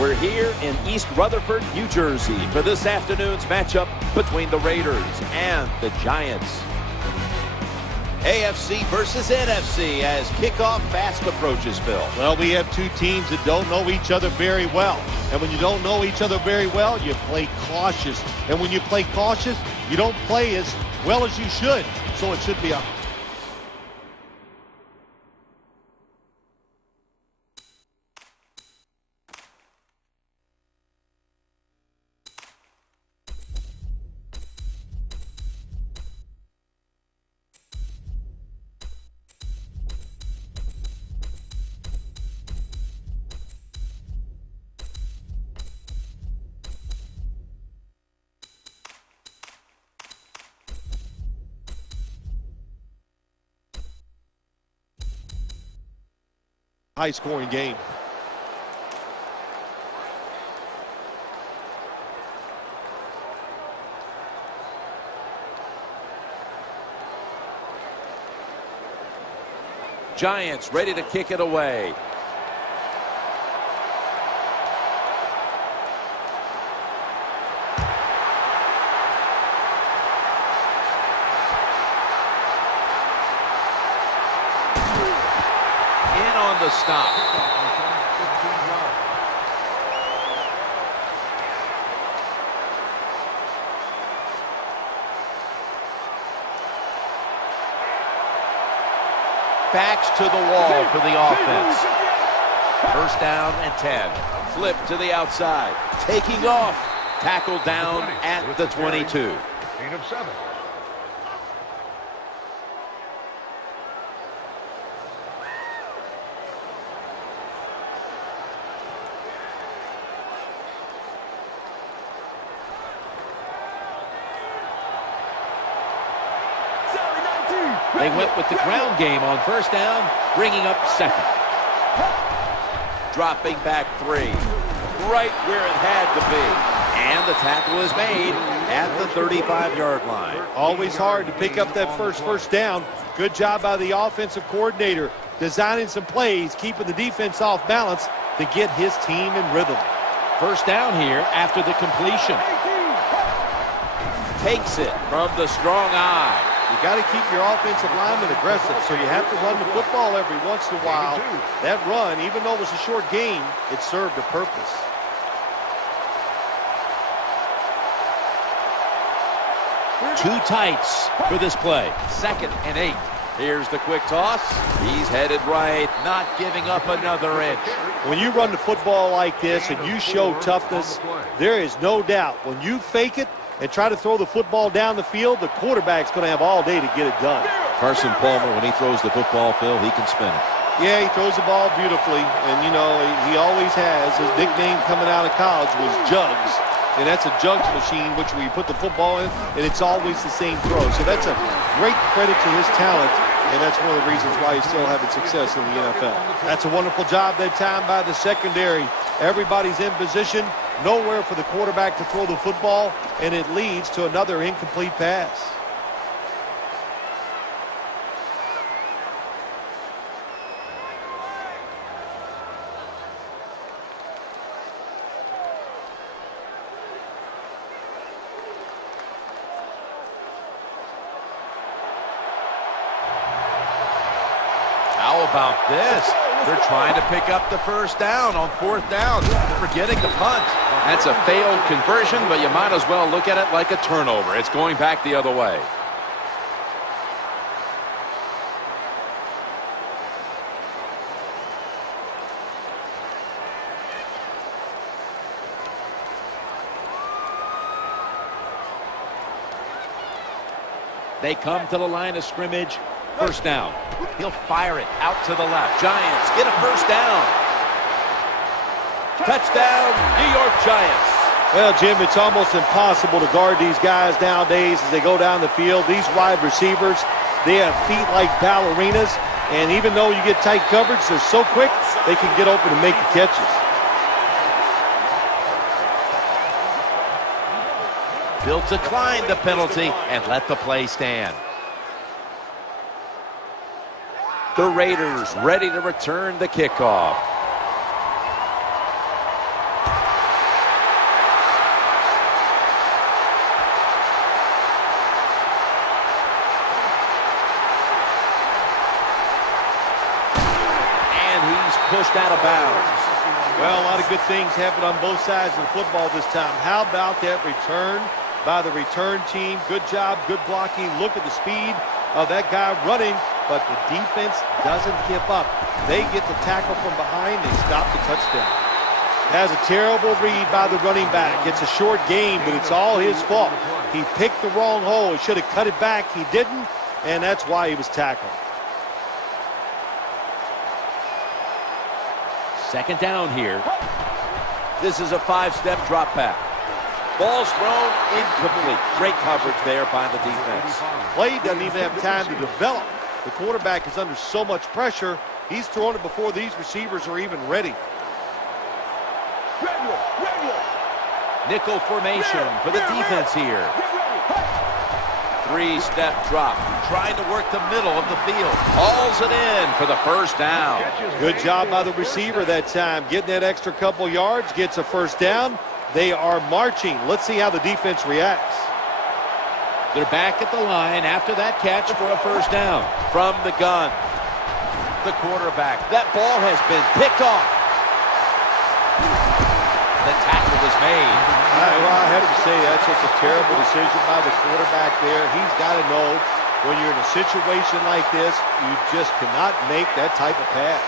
We're here in East Rutherford, New Jersey for this afternoon's matchup between the Raiders and the Giants. AFC versus NFC as kickoff fast approaches, Phil. Well, we have two teams that don't know each other very well. And when you don't know each other very well, you play cautious. And when you play cautious, you don't play as well as you should. So it should be a high-scoring game. Giants ready to kick it away. On the stop. Backs to the wall for the offense. First down and 10. Flip to the outside. Taking off. Tackled down at the 22. Gain of 7. They went with the ground game on first down, bringing up second. Dropping back 3. Right where it had to be. And the tackle is made at the 35-yard line. Always hard to pick up that first down. Good job by the offensive coordinator, designing some plays, keeping the defense off balance to get his team in rhythm. First down here after the completion. Takes it from the strong eye. You got to keep your offensive linemen aggressive, so you have to run the football every once in a while. That run, even though it was a short game, it served a purpose. Two tights for this play. 2nd and 8. Here's the quick toss. He's headed right, not giving up another inch. When you run the football like this and you show toughness, there is no doubt when you fake it and try to throw the football down the field, the quarterback's going to have all day to get it done. Carson Palmer, when he throws the football, Phil, he can spin it. Yeah, he throws the ball beautifully, and, you know, he always has. His nickname coming out of college was Jugs, and that's a jugs machine, which we put the football in, and it's always the same throw. So that's a great credit to his talent, and that's one of the reasons why he's still having success in the NFL. That's a wonderful job that time by the secondary. Everybody's in position. Nowhere for the quarterback to throw the football, and it leads to another incomplete pass. How about this? They're trying to pick up the first down on 4th down, forgetting the punt. That's a failed conversion, but you might as well look at it like a turnover. It's going back the other way. They come to the line of scrimmage. First down. He'll fire it out to the left. Giants get a first down. Touchdown, New York Giants. Well, Jim, it's almost impossible to guard these guys nowadays as they go down the field. These wide receivers, they have feet like ballerinas, and even though you get tight coverage, they're so quick, they can get open and make the catches. Bill declined the penalty and let the play stand. The Raiders ready to return the kickoff. pushed out of bounds. Well, a lot of good things happened on both sides of the football this time. How about that return by the return team? Good job, good blocking. Look at the speed of that guy running, but the defense doesn't give up. They get the tackle from behind. They stop the touchdown. Has a terrible read by the running back. It's a short game, but it's all his fault. He picked the wrong hole. He should have cut it back. He didn't, and that's why he was tackled. Second down here. This is a 5-step drop back. Ball's thrown incomplete. Great coverage there by the defense. Play doesn't even have time to develop. The quarterback is under so much pressure, he's throwing it before these receivers are even ready. Nickel formation for the defense here. 3-step drop. Trying to work the middle of the field. Hauls it in for the first down. Good job by the receiver that time. Getting that extra couple yards, gets a first down. They are marching. Let's see how the defense reacts. They're back at the line after that catch for a first down. From the gun. The quarterback. That ball has been picked off. The tackle is made. Well, I have to say that's just a terrible decision by the quarterback there. He's got to know when you're in a situation like this, you just cannot make that type of pass.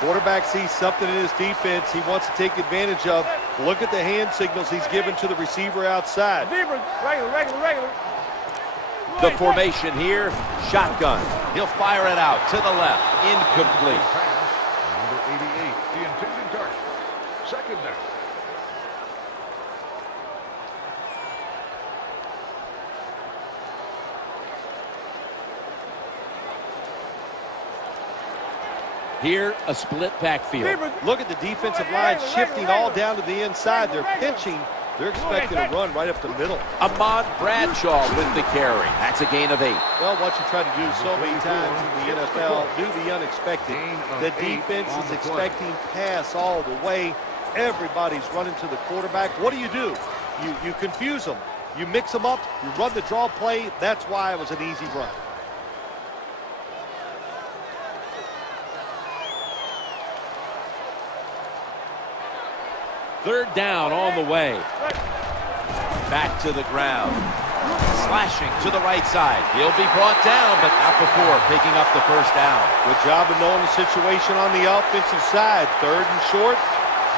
Quarterback sees something in his defense he wants to take advantage of. Look at the hand signals he's given to the receiver outside. The formation here, shotgun. He'll fire it out to the left, incomplete. Number 88, the intended target. Second down. Here, a split backfield. Look at the defensive line shifting all down to the inside. They're pinching. They're expecting a run right up the middle. Ahmad Bradshaw with the carry. That's a gain of 8. Well, what you try to do so many times in the NFL, do the unexpected. The defense is expecting pass all the way. Everybody's running to the quarterback. What do? You confuse them. You mix them up. You run the draw play. That's why it was an easy run. Third down on the way. Back to the ground. Slashing to the right side. He'll be brought down, but not before picking up the first down. Good job of knowing the situation on the offensive side. Third and short.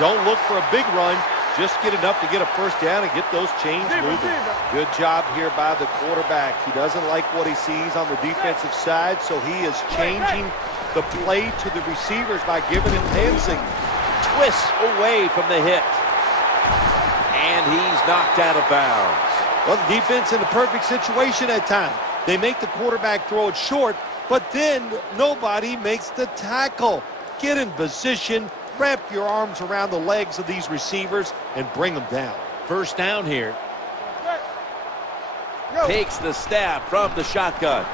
Don't look for a big run. Just get enough to get a first down and get those chains moving. Good job here by the quarterback. He doesn't like what he sees on the defensive side, so he is changing the play to the receivers by giving him hand signals. Twists away from the hit. And he's knocked out of bounds. Well, the defense in a perfect situation at times. They make the quarterback throw it short, but then nobody makes the tackle. Get in position, wrap your arms around the legs of these receivers, and bring them down. First down here. Takes the snap from the shotgun.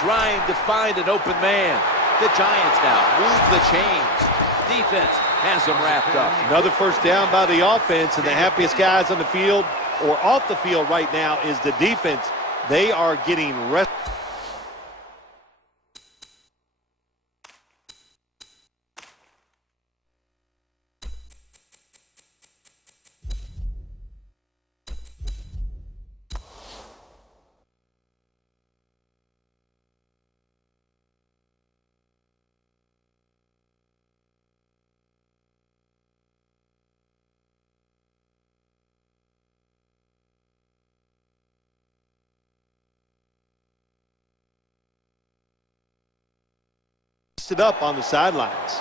Trying to find an open man. The Giants now move the chains. Defense has them wrapped up. Another first down by the offense, and the happiest guys on the field or off the field right now is the defense. They are getting rest. It up on the sidelines.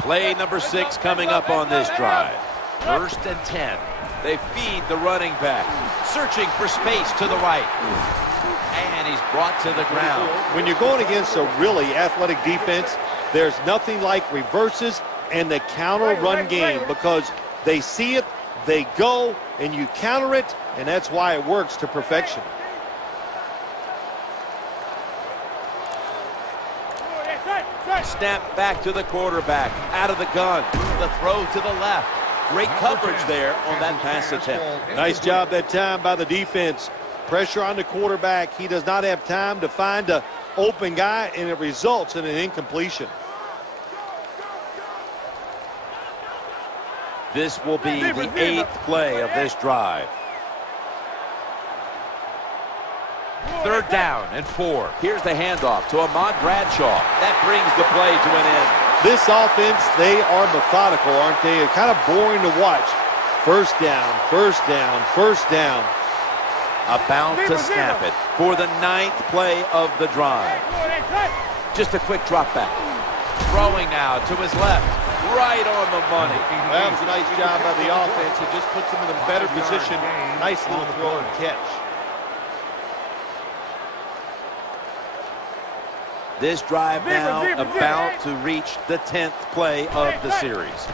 Play number 6 coming up on this drive. First and 10. They feed the running back. Searching for space to the right. And he's brought to the ground. When you're going against a really athletic defense, there's nothing like reverses and the counter run game, because they see it, they go, and you counter it, and that's why it works to perfection. Snap back to the quarterback. Out of the gun. The throw to the left. Great coverage there on that pass attempt. Nice job that time by the defense. Pressure on the quarterback. He does not have time to find an open guy, and it results in an incompletion. This will be the 8th play of this drive. 3rd down and 4. Here's the handoff to Ahmad Bradshaw. That brings the play to an end. This offense, they are methodical, aren't they? They're kind of boring to watch. 1st down, 1st down, 1st down. About to snap it for the 9th play of the drive. Just a quick drop back. Throwing now to his left. Right on the money. That was a nice job by the offense. It just puts them in a better position. Nice little throw and catch. This drive now about to reach the 10th play of the series.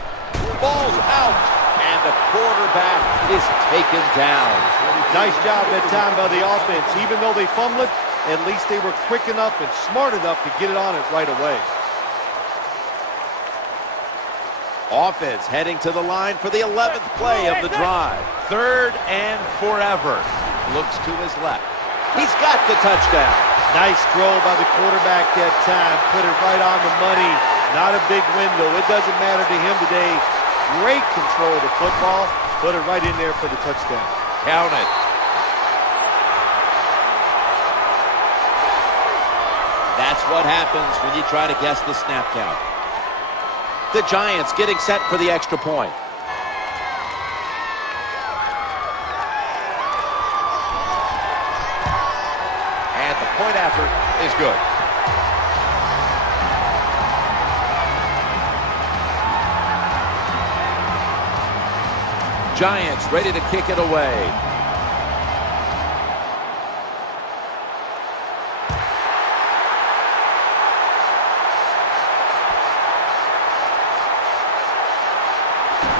Ball's out, and the quarterback is taken down. Nice job that time by the offense. Even though they fumbled it, at least they were quick enough and smart enough to get it on it right away. Offense heading to the line for the 11th play of the drive. 3rd and forever. Looks to his left. He's got the touchdown. Nice throw by the quarterback that time. Put it right on the money. Not a big window. It doesn't matter to him today. Great control of the football. Put it right in there for the touchdown. Count it. That's what happens when you try to guess the snap count. The Giants getting set for the extra point. And the point after is good. Giants ready to kick it away.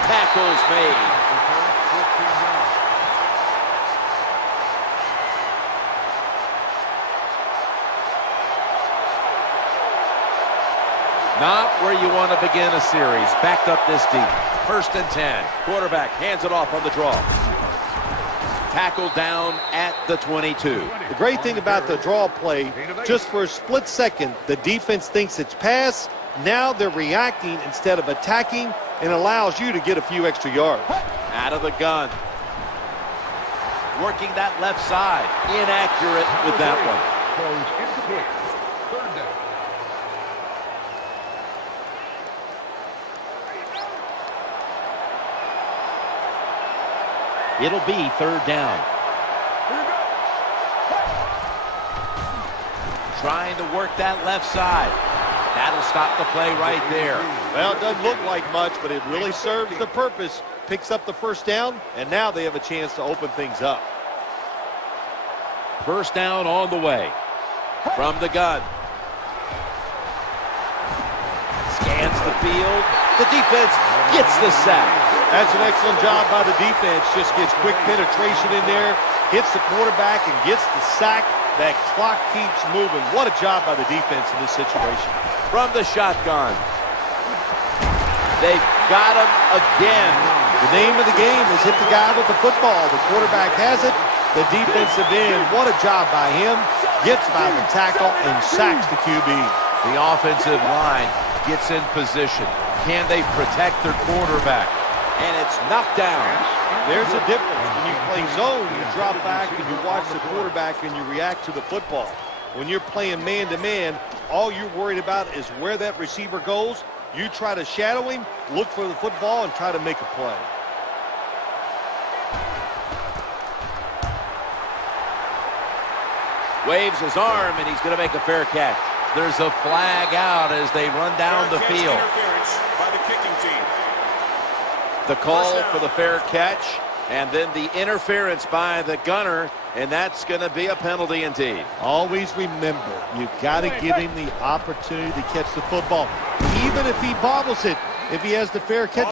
Tackles made. Not where you want to begin a series. Backed up this deep. 1st and 10. Quarterback hands it off on the draw. Tackled down at the 22. The great thing about the draw play, just for a split second, the defense thinks it's pass. Now they're reacting instead of attacking, and allows you to get a few extra yards. Out of the gun. Working that left side. Inaccurate with that one. It'll be 3rd down. Trying to work that left side. That'll stop the play right there. Well, it doesn't look like much, but it really serves the purpose. Picks up the 1st down, and now they have a chance to open things up. 1st down on the way. From the gun. Scans the field. The defense gets the sack. That's an excellent job by the defense. Just gets quick penetration in there, hits the quarterback, and gets the sack. That clock keeps moving. What a job by the defense in this situation. From the shotgun. They've got him again. The name of the game is hit the guy with the football. The quarterback has it. The defensive end, what a job by him. Gets by the tackle and sacks the QB. The offensive line gets in position. Can they protect their quarterback? And it's knocked down. There's a difference. When you play zone, you drop back and you watch the quarterback and you react to the football. When you're playing man-to-man, all you're worried about is where that receiver goes. You try to shadow him, look for the football, and try to make a play. Waves his arm, and he's going to make a fair catch. There's a flag out as they run down the field. By the kicking team. The call for the fair catch, and then the interference by the gunner, and that's going to be a penalty indeed. Always remember, you've got to give him the opportunity to catch the football. Even if he bobbles it, if he has the fair catch.